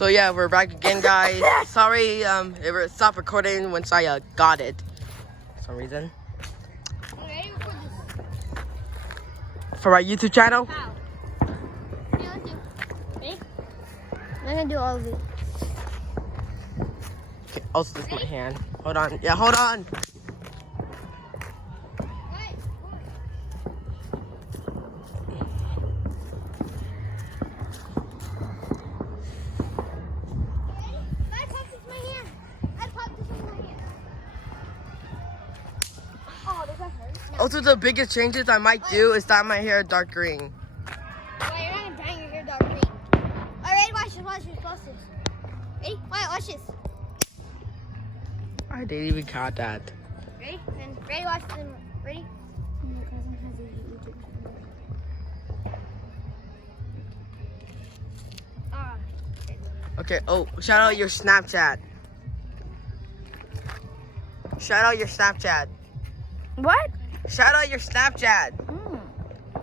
So yeah, we're back again, guys. Sorry, it stopped recording once I got it for some reason. Ready? Record this. For our YouTube channel. How? Ready? I'm gonna do all of it. Okay, also this is my hand. Hold on. Yeah, hold on. Also, the biggest changes I might do is dye my hair dark green. Why you're not dyeing your hair dark green? Alright, watch this, watch this. Ready? Wait, watch this. I didn't even caught that. Ready? And ready, watch this. Ready? My cousin has a YouTube channel. Okay, oh, shout out your Snapchat. Shout out your Snapchat. What? Shout out your Snapchat.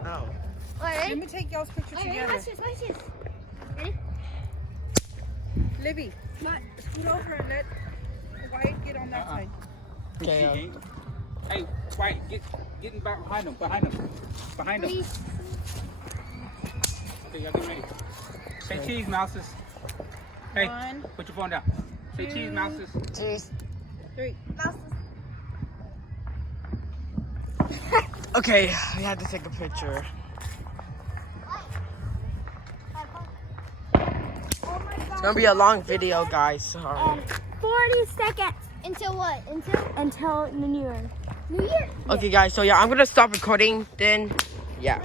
Oh. Alright. Let me take y'all's picture together. Watch this. Ready? Libby, scoot over and let Wyatt get on that side. Okay. Hey, Wyatt, get in back behind him. Please. Okay, y'all get ready. Say cheese, mouses. Hey, One, put your phone down. Say cheese, mouses. Jeez. 3. Okay, we had to take a picture. It's gonna be a long video, guys. Sorry. 40 seconds. Until what? Until the New Year. New Year? Okay, guys. So yeah, I'm gonna stop recording. Then, yeah.